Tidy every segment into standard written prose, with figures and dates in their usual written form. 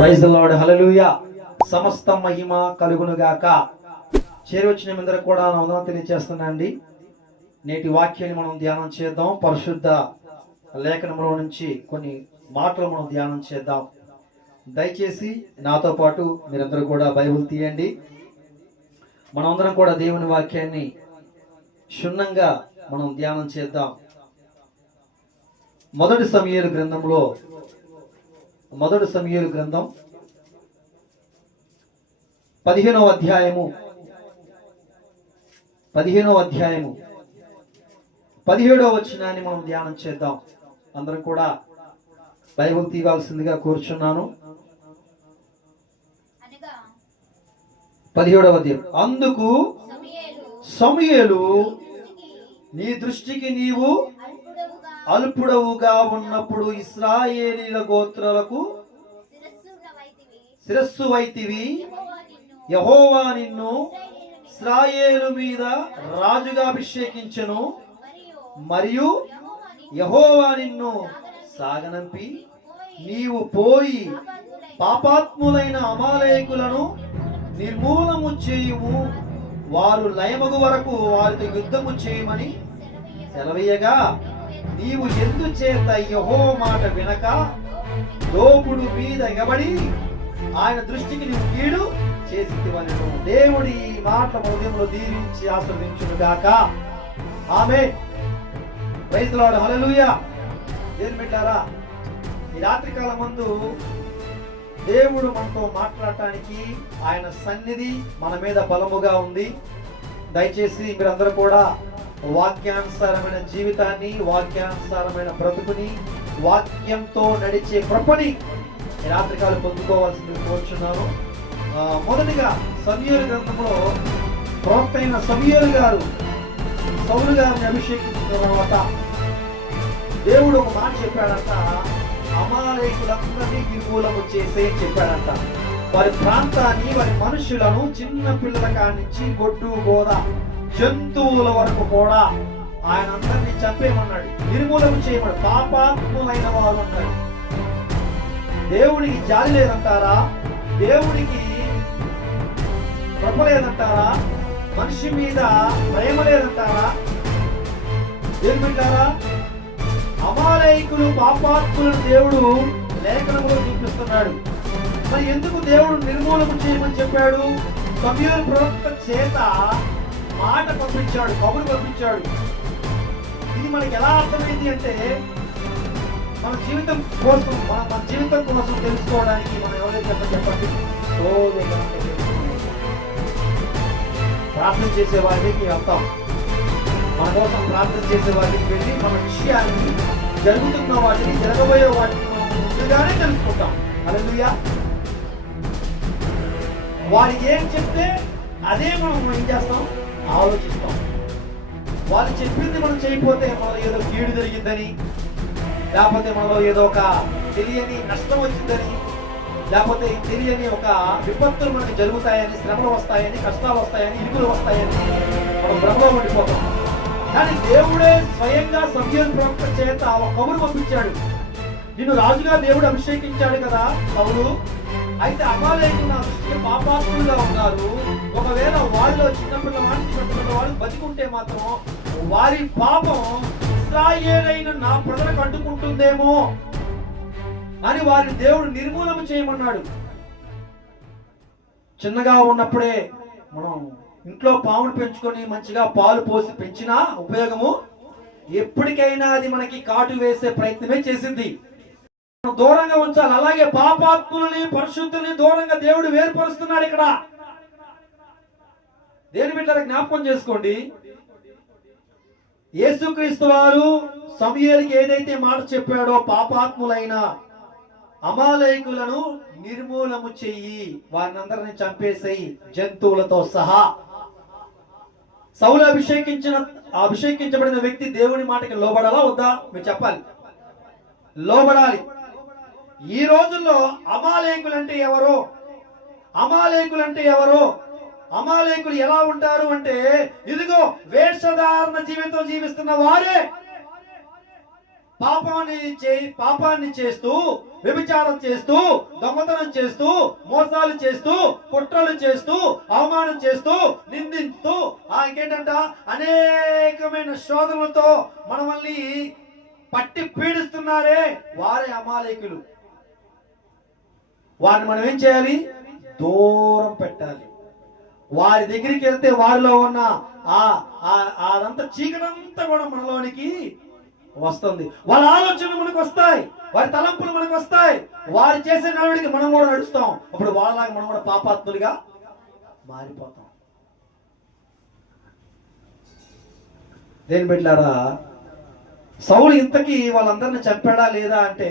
Praise the lord, హల్లెలూయా. సమస్త మహిమ కలుగును గాక. చేరొచ్చిన మీందరూ కూడా నా వందనాలు తెలియజేస్తున్నా అండి. నేటి వాక్యాన్ని మనం ధ్యానం చేద్దాం. పరిశుద్ధ లేఖనములో నుంచి కొన్ని మాటలు మనం ధ్యానం చేద్దాం. దయచేసి నాతో పాటు మీరందరూ కూడా బైబిల్ తీయండి. మనమందరం కూడా దేవుని వాక్యాన్ని క్షుణ్ణంగా మనం ధ్యానం చేద్దాం. మొదటి సమూయేలు గ్రంథం 15వ అధ్యాయము 17వ వచనాన్ని మనం ధ్యానం చేద్దాం. అందరం కూడా బైబిల్ తీయవలసిందిగా కోరుచున్నాను. 17వ అధ్యాయం. అందుకు సమూయేలు, నీ దృష్టికి నీవు అల్పుడవుగా ఉన్నప్పుడు ఇశ్రాయేలీల గోత్రాలకు శిరస్సు వైతివి. యెహోవా నిన్ను ఇశ్రాయేలు మీద రాజుగా అభిషేకించెను, మరియు యెహోవా నిన్ను సాగనంపి నీవు పోయి పాపాత్ములైన అమాలేకులను నిర్మూలము చేయుము, వారు లయమగు వరకు వారితో యుద్ధము చేయమని సెలవీయగా, నీవు ఎందుచేత యెహోవా మాట వినక దోపుడు మీద ఎగబడి ఆయన దృష్టికి నీవు కీడు చేసితివనెను. దేవుడి మాట హృదయంలో దీవించి ఆశీర్వదించును గాక. ఆమేన్. ప్రైజ్ ది లార్డ్, హల్లెలూయా. దేవుని బిడ్డలారా, ఈ రాత్రి కాలం ముందు దేవుడు మనతో మాట్లాడటానికి ఆయన సన్నిధి మన మీద బలముగా ఉంది. దయచేసి మీరందరూ కూడా వాక్యానుసారమైన జీవితాన్ని, వాక్యానుసారమైన బ్రతుకుని, వాక్యంతో నడిచే కృపని ఈ రాత్రికాలు పొందుకోవాల్సింది కోరుచున్నాను. మొదటిగా సమూయేలు గ్రంథంలో ప్రవక్త అయిన సమూయేలు గారు సౌలు గారిని అభిషేకించిన తర్వాత దేవుడు ఒక మాట చెప్పాడంట, అమాలేకులందరినీ నిర్మూలము చేసే చెప్పాడంట. వారి ప్రాంతాన్ని, వారి మనుషులను, చిన్న పిల్లల కానించి గొడ్డు గోద జంతువుల వరకు కూడా ఆయన అందరినీ చంపేయమన్నాడు, నిర్మూలన చేయమన్నాడు. పాపాత్ములైన వారు అన్నాడు. దేవుడికి జాలి లేదంటారా? దేవుడికి కృప లేదంటారా? మనిషి మీద ప్రేమ లేదంటారా? దేవుని బిడ్డలారా, అమాలేకులు పాపాత్ములను దేవుడు లేఖనంలో చూపిస్తున్నాడు. మరి ఎందుకు దేవుడు నిర్మూలన చేయమని చెప్పాడు? సమూయేలు ప్రవక్త చేత మాట పంపించాడు, కబురు పంపించాడు. ఇది మనకి ఎలా అర్థమైంది అంటే, మన జీవితం కోసం తెలుసుకోవడానికి మనం ఎవరైతే చెప్పండి, ప్రార్థన చేసే వారికి వెళ్తాం. మన కోసం ప్రార్థన చేసే వారికి వెళ్ళి మన విషయాన్ని, జరుగుతున్న వాటిని, జరగబోయే వాటిని మనం ముందుగానే తెలుసుకుంటాం. హల్లెలూయా. వారికి ఏం చెప్తే అదే మనం ఏం చేస్తాం, ఆలోచిస్తాం. వాళ్ళు చెప్పింది మనం చేయకపోతే మనలో ఏదో కీడు జరిగిందని, లేకపోతే మనలో ఏదో ఒక తెలియని నష్టం వచ్చిందని, లేకపోతే తెలియని ఒక విపత్తులు మనకి జరుగుతాయని, శ్రమలు వస్తాయని, కష్టాలు వస్తాయని, ఇరుకులు వస్తాయని మనం భ్రమలో ఉండిపోతాం. కానీ దేవుడే స్వయంగా సమూయేలు ప్రవక్త చేత ఒక కబురు పంపించాడు. నిన్ను రాజుగా దేవుడు అభిషేకించాడు కదా సౌలు, అయితే అమాలేకులు నా దృష్టికి పాపాత్ములుగా ఉన్నారు. ఒకవేళ వారిలో చిన్నపిల్లవాళ్ళు బతికుంటే మాత్రం వారి పాపం ఇశ్రాయేలైన నా ప్రజలకు అడ్డుకుంటుందేమో అని వారిని దేవుడు నిర్మూలన చేయమన్నాడు. చిన్నగా ఉన్నప్పుడే మనం ఇంట్లో పామును పెంచుకొని మంచిగా పాలు పోసి పెంచినా ఉపయోగము, ఎప్పటికైనా అది మనకి కాటు వేసే ప్రయత్నమే చేసింది. దూరంగా ఉంచాలి. అలాగే పాపాత్ములని, పరిశుద్ధుల్ని దూరంగా దేవుడు వేరుపరుస్తున్నాడు. ఇక్కడ దేవుని బిడ్డలకు జ్ఞాపకం చేసుకోండి, యేసుక్రీస్తు వారు సమూయేలుకి ఏదైతే మాట చెప్పాడో, పాపాత్ములైన అమాలేకులను నిర్మూలము చెయ్యి, వారిని అందరిని చంపేసేయి జంతువులతో సహా. సౌలు అభిషేకించబడిన వ్యక్తి దేవుని మాటకి లోబడాలా వద్దా? మీరు చెప్పాలి. లోబడాలి. ఈ రోజుల్లో అమాలేకులు అంటే ఎవరో? అమాలేకులు ఎలా ఉంటారు అంటే, ఇదిగో వేషధారణ జీవితం జీవిస్తున్న వారే. పాపాన్ని చేస్తూ, వ్యభిచారం చేస్తూ, దొంగతనం చేస్తూ, మోసాలు చేస్తూ, కుట్రలు చేస్తూ, అవమానం చేస్తూ, నిందిస్తూ, ఇంకేంటంట అనేకమైన శోధనలతో మనల్ని పట్టి పీడిస్తున్నారే, వారే అమాలేకులు. వారిని మనం ఏం చేయాలి? దూరం పెట్టాలి. వారి దగ్గరికి వెళ్తే వారిలో ఉన్న అదంతా చీకటంతా కూడా మనలోనికి వస్తుంది. వాళ్ళ ఆలోచనలు మనకు వస్తాయి, వారి తలంపులు మనకు వస్తాయి, వారు చేసే నడుడికి మనం కూడా నడుస్తాం. అప్పుడు వాళ్ళలాగా మనం కూడా పాపాత్ములుగా మారిపోతాం. దేని బిడ్డలారా, సౌలు ఇంతకీ వాళ్ళందరిని చంపాడా లేదా అంటే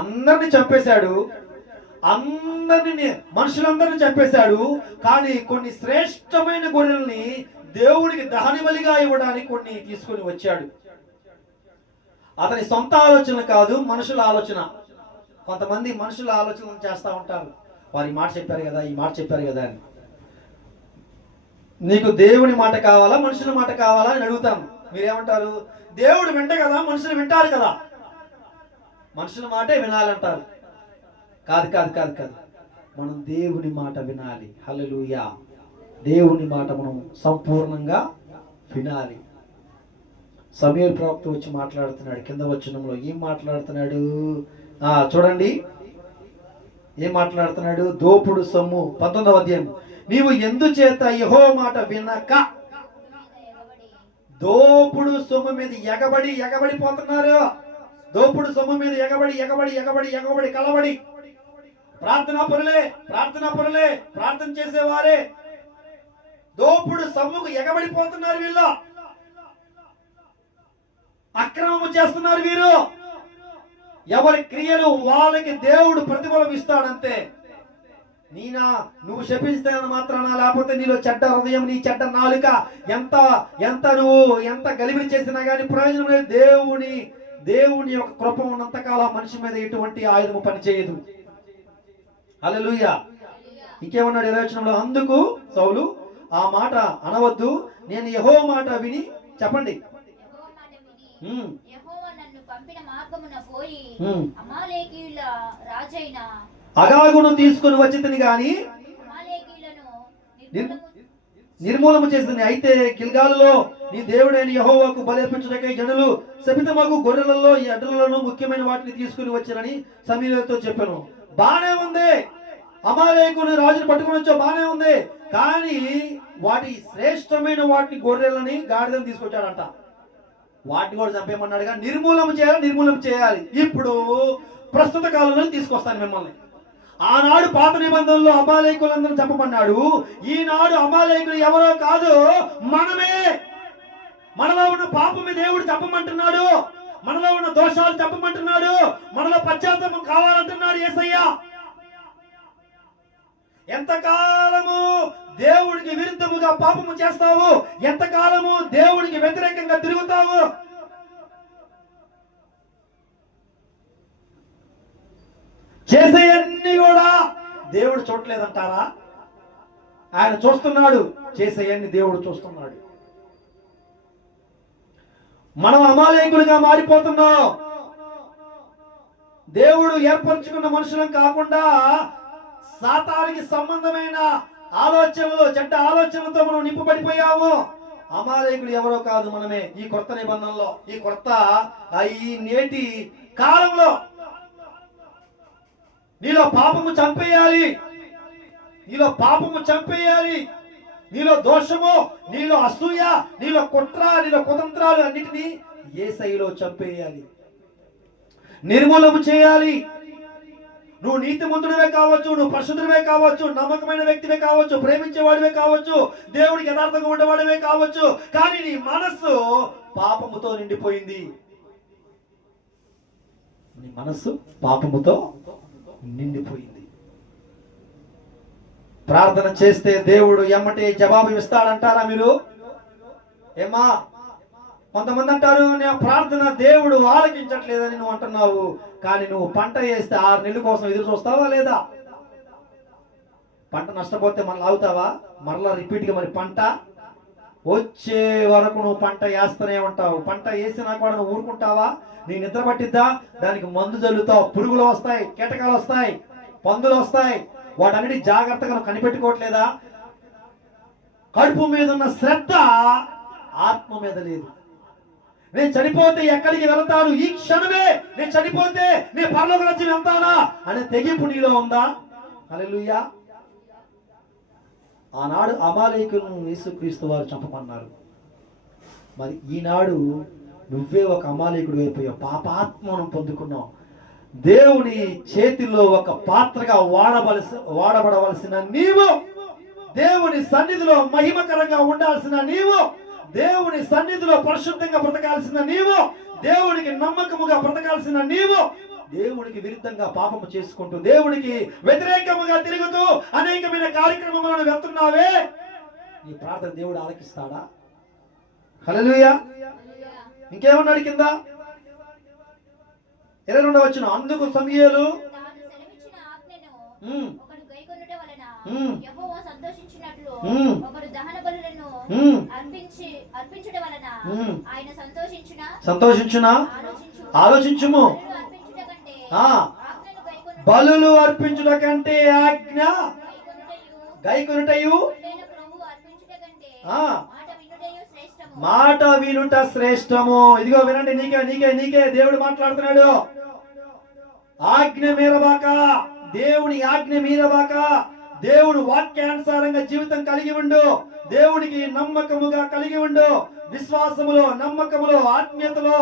అందరిని చంపేశాడు, మనుషులందరినీ చంపేశాడు. కానీ కొన్ని శ్రేష్టమైన గొర్రెల్ని దేవుడికి దహన బలిగా ఇవ్వడానికి కొన్ని తీసుకొని వచ్చాడు. అతని సొంత ఆలోచన కాదు, మనుషుల ఆలోచన. కొంతమంది మనుషుల ఆలోచన చేస్తూ ఉంటారు. వారు ఈ మాట చెప్పారు కదా, ఈ మాట చెప్పారు కదా అని. నీకు దేవుని మాట కావాలా, మనుషుల మాట కావాలా అని అడుగుతాను. మీరేమంటారు? దేవుడు వింట కదా, మనుషులు వింటారు కదా, మనుషుల మాటే వినాలంటారు. కాదు కాదు కాదు కాదు, మనం దేవుని మాట వినాలి. హల్లెలూయా. దేవుని మాట మనం సంపూర్ణంగా వినాలి. సమూయేలు ప్రవక్త వచ్చి మాట్లాడుతున్నాడు. కింద వచనంలో ఏం మాట్లాడుతున్నాడు చూడండి, ఏం మాట్లాడుతున్నాడు? దోపుడు సొమ్ము 19వ అధ్యాయం. నీవు ఎందుచేత యెహోవా మాట వినక దోపుడు సొమ్ము మీద ఎగబడిపోతున్నారు. దోపుడు సొమ్ము మీద ఎగబడి కలబడి ప్రార్థనా పరులే ప్రార్థన చేసేవారే దోపుడు సొమ్ముకు ఎగబడిపోతున్నారు. వీళ్ళు అక్రమము చేస్తున్నారు. వీరు ఎవరి క్రియలు వాళ్ళకి దేవుడు ప్రతిఫలం ఇస్తాడంతే. నువ్వు శపిస్తే మాత్రాన, లేకపోతే నీలో చెడ్డ హృదయం, నీ చెడ్డ నాలుక ఎంత గలిబిలి చేసినా కానీ ప్రయోజనం లేదు. దేవుని యొక్క కృప ఉన్నంతకాలం మనిషి మీద ఎటువంటి ఆయుధము పనిచేయదు. హల్లెలూయా. ఇంకేమన్నాడు 20వ వచనంలో? అందుకు సౌలు ఆ మాట అనవద్దు, నేను యెహోవా మాట విని, చెప్పండి, అగాగును తీసుకుని వచ్చింది గాని నిర్మూలము చేసింది. అయితే గిల్గాలులో నీ దేవుడైన యెహోవాకు బలిర్పించుటకై జనులు శపితమగు గొర్రెలలో ఈ అడ్డలను ముఖ్యమైన వాటిని తీసుకుని వచ్చారని సమూయేలుతో చెప్పాను. బానే ఉంది, అమాలేకుని రాజుని పట్టుకుని వచ్చా, బానే ఉంది. కానీ వాటి శ్రేష్టమైన వాటిని, గొర్రెలని, గాడిదని తీసుకొచ్చాడంట. వాటిని కూడా చంపేయమన్నాడుగా. నిర్మూలన చేయాలి. ఇప్పుడు ప్రస్తుత కాలంలో తీసుకొస్తాను మిమ్మల్ని. ఆనాడు పాత నిబంధనలో అమాలేకులందరూ చంపమన్నాడు. ఈనాడు అమాలేకులు ఎవరో కాదు, మనమే. మనలో ఉన్న పాపమి దేవుడు చంపమంటున్నాడు, మనలో ఉన్న దోషాలు చంపమంటున్నాడు, మనలో పశ్చాత్తాపం కావాలంటున్నాడు యేసయ్య. ఎంతకాలము దేవుడికి విరుద్ధముగా పాపము చేస్తావు? ఎంతకాలము దేవుడికి వ్యతిరేకంగా తిరుగుతావు? చేసేయన్ని కూడా దేవుడు చూడలేదంటారా? ఆయన చూస్తున్నాడు. చేసేయన్ని దేవుడు చూస్తున్నాడు. మనం అమాలేకులుగా మారిపోతున్నాం. దేవుడు ఏర్పరచుకున్న మనుషులం కాకుండా సాతానికి సంబంధమైన ఆలోచనలు, చెడ్డ ఆలోచనలతో మనం నింపబడిపోయాము. అమాలేకులు ఎవరో కాదు, మనమే. ఈ కొత్త నిబంధనలో, ఈ నేటి కాలంలో నీలో పాపము చంపేయాలి, నీలో దోషము, నీలో అసూయ, నీలో కుట్ర, నీలో కుతంత్రాలు అన్నిటినీ యేసయ్యలో చంపేయాలి, నిర్మూలన చేయాలి. నువ్వు నీతిమంతుడివే కావచ్చు, నువ్వు పరిశుద్ధుడివే కావచ్చు, నమ్మకమైన వ్యక్తివే కావచ్చు, ప్రేమించేవాడివే కావచ్చు, దేవుడికి యథార్థంగా ఉండేవాడివే కావచ్చు, కానీ నీ మనస్సు పాపముతో నిండిపోయింది. నీ మనస్సు పాపముతో నిండిపోయింది. ప్రార్థన చేస్తే దేవుడు ఎమ్మటే జవాబు ఇస్తాడంటారా మీరు? ఏమా, కొంతమంది అంటారు, నేను ప్రార్థన దేవుడు ఆలకించట్లేదని నువ్వు అంటున్నావు. కానీ నువ్వు పంట వేస్తే 6 నెలల కోసం ఎదురు చూస్తావా లేదా? పంట నష్టపోతే మళ్ళీ ఆగుతావా? మరలా రిపీట్గా మరి పంట వచ్చే వరకు నువ్వు పంట వేస్తూనే ఉంటావు. పంట వేసినా కూడా నువ్వు ఊరుకుంటావా? నీ నిద్ర పట్టిద్దా? దానికి మందు చల్లుతావు. పురుగులు వస్తాయి, కీటకాలు వస్తాయి, పందులు వస్తాయి. వాటన్నిటి జాగ్రత్తగా నువ్వు కనిపెట్టుకోవట్లేదా? కడుపు మీద ఉన్న శ్రద్ధ ఆత్మ మీద లేదు. నేను చనిపోతే ఎక్కడికి వెళ్తాను, ఈ క్షణమే నేను చనిపోతే నేను పరలోక రాజ్యం వెళ్తానా అనే తెగింపు నీలో ఉందా? హల్లెలూయా. ఆనాడు అమాలేకులను యేసుక్రీస్తు వారు చంపమన్నారు. మరి ఈనాడు నువ్వే ఒక అమాలేకుడు అయిపోయావు. పాపాత్మను పొందుకున్నావు. దేవుని చేతిలో ఒక పాత్రగా వాడబడవలసిన నీవు, దేవుని సన్నిధిలో మహిమకరంగా ఉండాల్సిన నీవు, దేవుని సన్నిధిలో పరిశుద్ధంగా బ్రతకాల్సిన నీవు, దేవునికి నమ్మకముగా బ్రతకాల్సిన నీవు, దేవునికి విరుద్ధంగా పాపము చేసుకుంటూ దేవునికి వ్యతిరేకముగా తిరుగుతూ అనేకమైన కార్యక్రమములను వెళ్తున్నావే, నీ ప్రార్థన దేవుడు ఆలకిస్తాడా? హల్లెలూయా. ఇంకేమన్నాడు కింద 22వ వచనం, అందుకు సమూయేలు సంతోషించునా? ఆలోచించుము. బలులు అర్పించుట కంటే ఆజ్ఞ గైకొనుటయు మాట వినుట శ్రేష్టము. ఇదిగో వినండి, నీకే నీకే నీకే దేవుడు మాట్లాడుతున్నాడు. ఆజ్ఞ మీరబాక, దేవుని ఆజ్ఞ మీరబాక, దేవుడు వాక్యానుసారంగా జీవితం కలిగి ఉండు, దేవునికి నమ్మకముగా కలిగి ఉండు, విశ్వాసములో, నమ్మకములో, ఆత్మీయతలో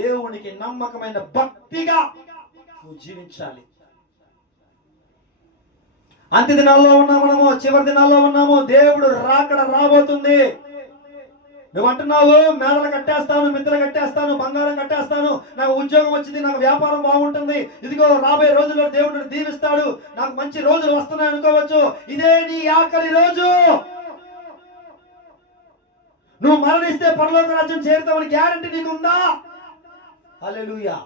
దేవునికి నమ్మకమైన భక్తిగా నువ్వు జీవించాలి. అంత్య దినాల్లో ఉన్నాము మనము, చివరి దినాల్లో ఉన్నాము. దేవుడు రాకడ రాబోతుంది. నువ్వు అంటున్నావు, మేడలు కట్టేస్తాను, మిద్దెలు కట్టేస్తాను, బంగారం కట్టేస్తాను, నాకు ఉద్యోగం వచ్చింది, నాకు వ్యాపారం బాగుంటుంది, ఇదిగో రాబోయే రోజుల్లో దేవుడు దీవిస్తాడు, నాకు మంచి రోజులు వస్తున్నాయి అనుకోవచ్చు. ఇదే నీ ఆఖరి రోజు. నువ్వు మరణిస్తే పరలోక రాజ్యం చేరుతావని గ్యారంటీ నీకుందా? హల్లెలూయా.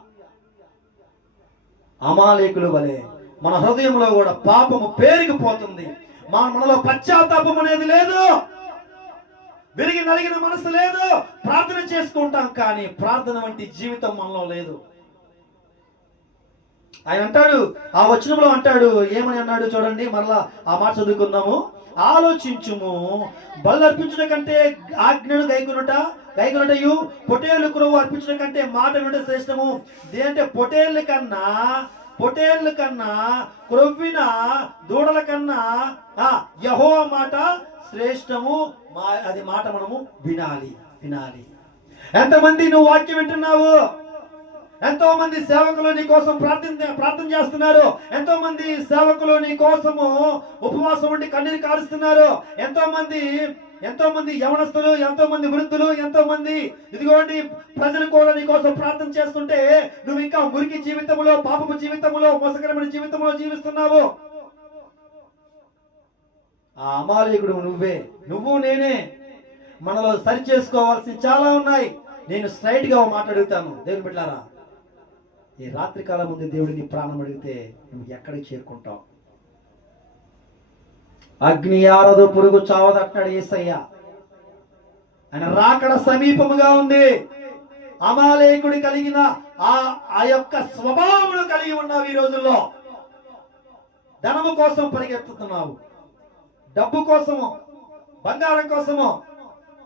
అమాలేకుల వలె మన హృదయంలో కూడా పాపము పేరుకుపోతుంది. మనలో పశ్చాత్తాపం అనేది లేదు, విరిగి నలిగిన మనసు లేదు. ప్రార్థన చేసుకుంటాం కానీ ప్రార్థన వంటి జీవితం మనలో లేదు. ఆయన అంటాడు, ఆ వచనంలో అంటాడు, ఏమని అన్నాడు చూడండి, మరలా ఆ మాట చదువుకుందాము. ఆలోచించుము, బలు అర్పించడం కంటే ఆజ్ఞను గైకొనుటయు పొటేళ్లు క్రొవ్వు అర్పించడం కంటే మాట వినుట శ్రేష్టము. దేంటే పొటేళ్ల కన్నా క్రొవ్విన దూడల కన్నా యెహోవా మాట శ్రేష్టము. అది మాట మనము వినాలి. ఎంతమంది నువ్వు వాక్యం వింటున్నావు? ఎంతో మంది సేవకులు నీ కోసం ప్రార్థన చేస్తున్నారు. ఎంతో మంది సేవకులు నీ కోసము ఉపవాసం ఉండి కన్నీరు కారుస్తున్నారు. ఎంతో మంది యవనస్తులు, ఎంతో మంది వృద్ధులు, ఎంతో మంది ఇదిగోండి ప్రజలు కూడా నీ కోసం ప్రార్థన చేస్తుంటే నువ్వు ఇంకా మురికి జీవితంలో, పాపపు జీవితంలో, మోసకరమైన జీవితంలో జీవిస్తున్నావు. ఆ అమాలేకుడు నువ్వే, నువ్వు నేనే. మనలో సరి చేసుకోవాల్సి చాలా ఉన్నాయి. నేను స్ట్రైట్ గా మాట అడుగుతాను, దేవుని బిడ్డలారా, ఈ రాత్రి కాలం ముందు దేవుడు నీ ప్రాణం అడిగితే నువ్వు ఎక్కడికి చేరుకుంటావు? అగ్ని ఆరదు, పురుగు చావదట్టాడు యేసయ్య. ఆయన రాకడ సమీపముగా ఉంది. అమాలేకుడి కలిగిన ఆ యొక్క స్వభావమును కలిగి ఉన్నావు. ఈ రోజుల్లో ధనము కోసం పరిగెత్తుతున్నావు, డబ్బు కోసము, బంగారం కోసము,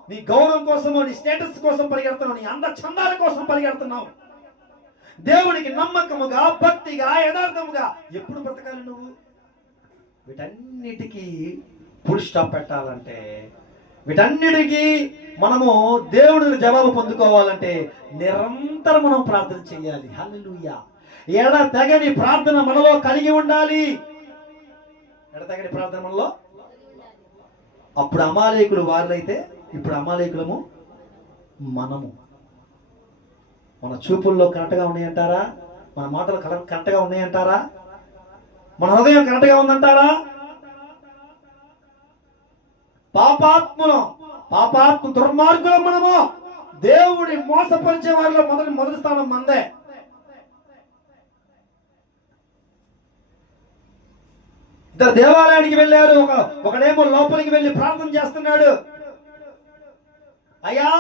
నీ గౌరవం కోసము, నీ స్టేటస్ కోసం పరిగెడుతున్నావు, నీ అంద చందాల కోసం పరిగెడుతున్నావు. దేవునికి నమ్మకముగా, భక్తిగా, యథార్థముగా ఎప్పుడు బ్రతకాలి నువ్వు? వీటన్నిటికీ ఫుల్ స్టాప్ పెట్టాలంటే, వీటన్నిటికీ మనము దేవుడిని జవాబు పొందుకోవాలంటే నిరంతరం మనం ప్రార్థన చేయాలి. హల్లెలూయా. ఎడతెగని ప్రార్థన మనలో కలిగి ఉండాలి. ఎడతెగని ప్రార్థన మనలో. అప్పుడు అమాలేకులు వారులైతే ఇప్పుడు అమాలేకులము మనము. మన చూపుల్లో కరెక్ట్గా ఉన్నాయంటారా? మన మాటలు కరెక్ట్గా ఉన్నాయంటారా? మన హృదయం కరెక్ట్గా ఉందంటారా? పాపాత్మ దుర్మార్గులం మనము. దేవుడి మోసపరిచే వారిలో మొదటి స్థానం మందే. ఇద్దరు దేవాలయానికి వెళ్ళారు. ఒకడేమో లోపలికి వెళ్ళి ప్రార్థన చేస్తున్నాడు, అయ్యా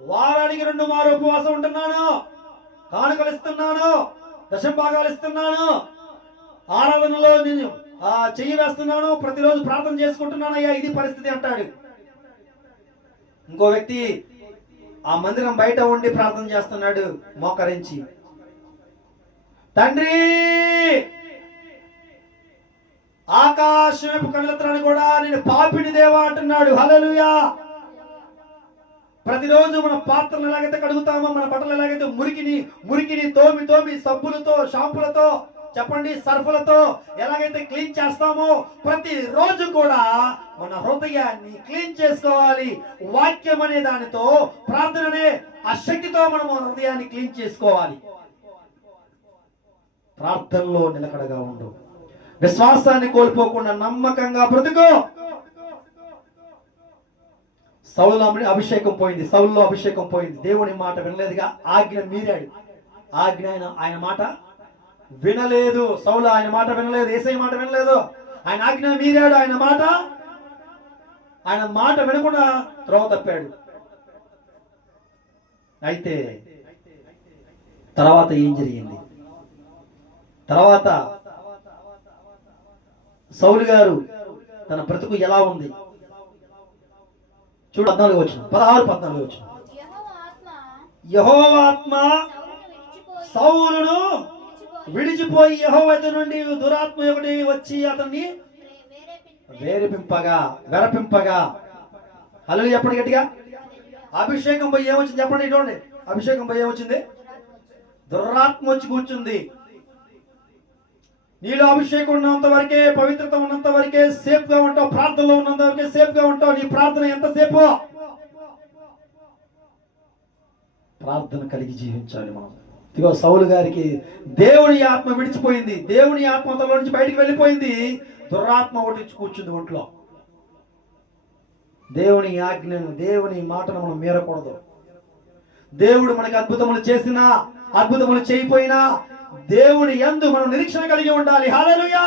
వారానికి 2 మారు ఉపవాసం ఉంటున్నాను, కానుకలు ఇస్తున్నాను, దశంభాగాలు ఇస్తున్నాను, ఆరాధనలో నేను చెయ్యి వేస్తున్నాను, ప్రతిరోజు ప్రార్థన చేసుకుంటున్నాను అయ్యా, ఇది పరిస్థితి అంటాడు. ఇంకో వ్యక్తి ఆ మందిరం బయట ఉండి ప్రార్థన చేస్తున్నాడు మోకరించి, తండ్రి ఆకాశం వైపు కళ్ళెత్తడానికి కూడా నేను పాపిని దేవా అంటున్నాడు. హల్లెలూయా. ప్రతిరోజు మన పాత్రలు ఎలాగైతే కడుగుతామో, మన బట్టలు ఎలాగైతే మురికిని తోమి సబ్బులతో, షాంపులతో, చెప్పండి సర్ఫులతో ఎలాగైతే క్లీన్ చేస్తామో, ప్రతిరోజు కూడా మన హృదయాన్ని క్లీన్ చేసుకోవాలి. వాక్యం అనే దానితో, ప్రార్థననే ఆ శక్తితో మనం మన హృదయాన్ని క్లీన్ చేసుకోవాలి. ప్రార్థనలో నిలకడగా ఉండు, విశ్వాసాన్ని కోల్పోకుండా నమ్మకంగా బ్రతుకు. సౌలులో అభిషేకం పోయింది, సౌలులో అభిషేకం పోయింది. దేవుని మాట వినలేదుగా, ఆజ్ఞ మీరాడు. ఆజ్ఞ ఆయన మాట వినలేదు. సౌలు ఆయన మాట వినలేదు, యేసయ్య మాట వినలేదు. ఆయన ఆజ్ఞ మీరాడు, ఆయన మాట వినకుండా త్రోవ తప్పాడు. అయితే తర్వాత ఏం జరిగింది? తర్వాత సౌలు గారు తన బ్రతుకు ఎలా ఉంది చూడు. 14 వచ్చిన 16-14 వచ్చిన. యెహోవా ఆత్మ సౌలును విడిచిపోయి యెహోవా ఎదుట నుండి దురాత్మ ఒకటి వచ్చి అతన్ని వెరపింపగా. హల్లెలూయా చెప్పండి గట్టిగా. అభిషేకం పోయి ఏమొచ్చింది చెప్పండి. చూడండి, అభిషేకం పోయి ఏమొచ్చింది? దురాత్మ వచ్చి కూర్చుంది. నీలో అభిషేకం ఉన్నంత వరకే, పవిత్రత ఉన్నంత వరకే సేఫ్ గా ఉంటావు. ప్రార్థనలో ఉన్నంత వరకే సేఫ్ గా ఉంటావు. నీ ప్రార్థన ఎంతసేపు? ప్రార్థన కలిగి జీవించాలి మనం. ఇదిగో సౌలు గారికి దేవుని ఆత్మ విడిచిపోయింది, దేవుని ఆత్మ తనలో నుంచి బయటికి వెళ్ళిపోయింది. దురాత్మ ఒకటి కూర్చుంది ఒంట్లో. దేవుని ఆజ్ఞను, దేవుని మాటను మనం మీరకూడదు. దేవుడు మనకి అద్భుతములు చేసినా, అద్భుతములు చేయకపోయినా దేవుని యందు మనం నిరీక్షణ కలిగి ఉండాలి. హల్లెలూయా.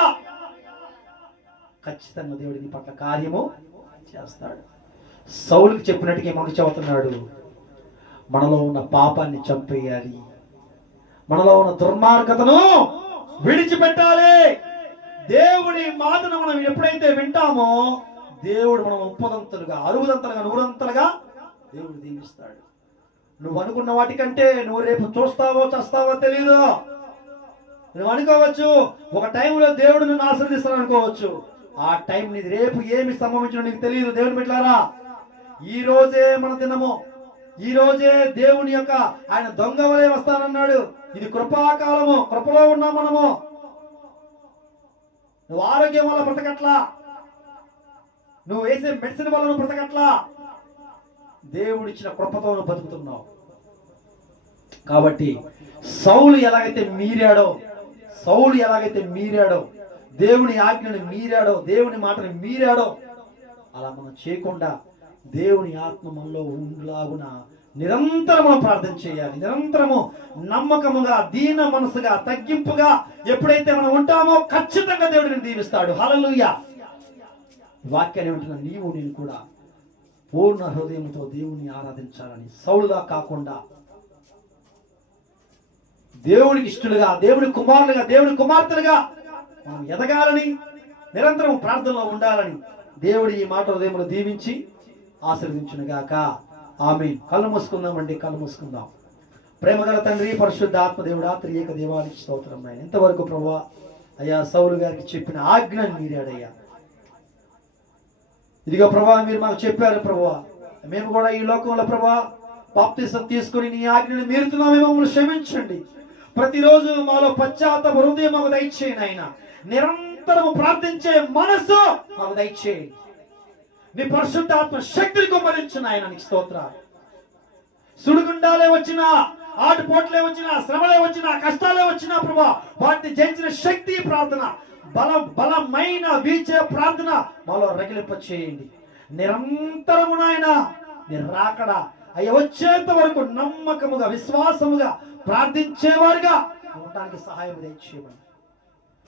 ఖచ్చితంగా దేవుడిని పట్ల కార్యము చేస్తాడు. సౌలుకి చెప్పినట్టుగా మనకు చెబుతున్నాడు, మనలో ఉన్న పాపాన్ని చంపేయాలి, మనలో ఉన్న దుర్మార్గతను విడిచిపెట్టాలి. దేవుని మాటను మనం ఎప్పుడైతే వింటామో, దేవుడు మనం 30 60 100 దేవుడు దీవిస్తాడు. నువ్వు అనుకున్న వాటికంటే నువ్వు రేపు చూస్తావో చస్తావో తెలీదు. నువ్వు అనుకోవచ్చు ఒక టైంలో దేవుడు నిన్ను ఆశీర్వదిస్తాడు అనుకోవచ్చు. ఆ టైం నీది రేపు ఏమి సంభవించడం నీకు తెలియదు. దేవుని బిడ్డలారా, ఈ రోజే మన దినము, ఈ రోజే దేవుని యొక్క ఆయన దొంగ వలె వస్తానన్నాడు. ఇది కృపాకాలము, కృపలో ఉన్నాం మనము. నువ్వు ఆరోగ్యం వల్ల బ్రతకట్లా, నువ్వు వేసే మెడిసిన్ వల్ల నువ్వు బ్రతకట్లా, దేవుడిచ్చిన కృపతో నువ్వు బతుకుతున్నావు. కాబట్టి సౌలు ఎలాగైతే మీరాడో, దేవుని ఆజ్ఞను మీరాడో, దేవుని మాటను మీరాడో, అలా మనం చేయకుండా దేవుని ఆత్మ మనలో ఉండలాగున నిరంతరము ప్రార్థన చేయాలి. నిరంతరము నమ్మకముగా, దీన మనసుగా, తగ్గింపుగా ఎప్పుడైతే మనం ఉంటామో ఖచ్చితంగా దేవుడిని దీవిస్తాడు. హల్లెలూయా. వాక్యాన్ని వింటున్న నీవు నేను కూడా పూర్ణ హృదయంతో దేవుని ఆరాధించాలని, సౌలుగా కాకుండా దేవునికి ఇష్టలుగా, దేవుని కుమారులుగా, దేవుని కుమార్తెలుగా మనం ఎదగాలని, నిరంతరం ప్రార్థనలో ఉండాలని దేవుడి ఈ మాట హృదయంలో దీవించి ఆశీర్వదించునుగాక. ఆమేన్. కళ్ళు మూసుకుందామండి, కళ్ళు మూసుకుందాం. ప్రేమగల తండ్రి, పరిశుద్ధ ఆత్మ దేవుడా, త్రియేక దేవానికి స్తోత్రం. ఆయన ఇంతవరకు ప్రభువా అయ్యా సౌలు గారికి చెప్పిన ఆజ్ఞను మీరాడయ్యా. ఇదిగో ప్రభా, మీరు మాకు చెప్పారు ప్రభువా, మేము కూడా ఈ లోకంలో ప్రభా బాప్తిసం తీసుకుని నీ ఆజ్ఞను మీరుతున్నామేమో, మమ్మల్ని క్షమించండి. ప్రతిరోజు మాలో పశ్చాత్తాప హృదయం మాకు దయచేయండి. ఆయన నిరంతరము ప్రార్థించే మనసు మాకు దయచేయండి. నీ పరిశుద్ధాత్మ శక్తిని కుమ్మరించిన ఆయన నీకు స్తోత్రాలు. సుడిగుండాలే వచ్చినా, ఆటుపోట్లే వచ్చినా, శ్రమలే వచ్చినా, కష్టాలే వచ్చినా ప్రభా, వాటిని జయించిన శక్తి ప్రార్థన, బలమైన వీచే ప్రార్థన మాలో రగిలింప చేయండి. నిరంతరము నాయన మీరు రాకడా అయ్యా వచ్చేంత వరకు నమ్మకముగా, విశ్వాసముగా ప్రార్థించేవారుగా ఉండడానికి సహాయం దయచేయమని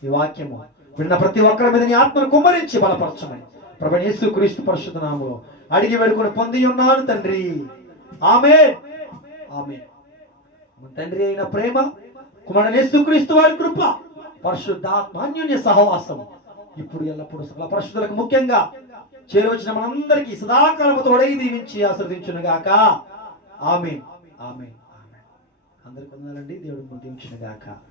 ఈ వాక్యము విన్న ప్రతి ఒక్కరి మీద నీ ఆత్మను కుమ్మరించి బలపరచమని ప్రభువైన యేసుక్రీస్తు పరిశుద్ధ నామములో అడిగి వేడుకొని పొంది ఉన్నాను తండ్రి. ఆమేన్. ఆమేన్. మన తండ్రి అయిన ప్రేమ, కుమారుడైన యేసుక్రీస్తు వారి కృప, పరిశుద్ధాత్మ అన్యోన్య సహవాసం ఇప్పుడు ఎల్లప్పుడు సకల పరిశుద్ధులకు ముఖ్యంగా చేరవచ్చిన మనందరికీ సదాకాలము తోడై దీవించి ఆశీర్వదించును గాక. ఆమేన్. ఆమేన్. ఆమేన్. అందరికీ వందనాలండి. దేవుడు దీవించును గాక.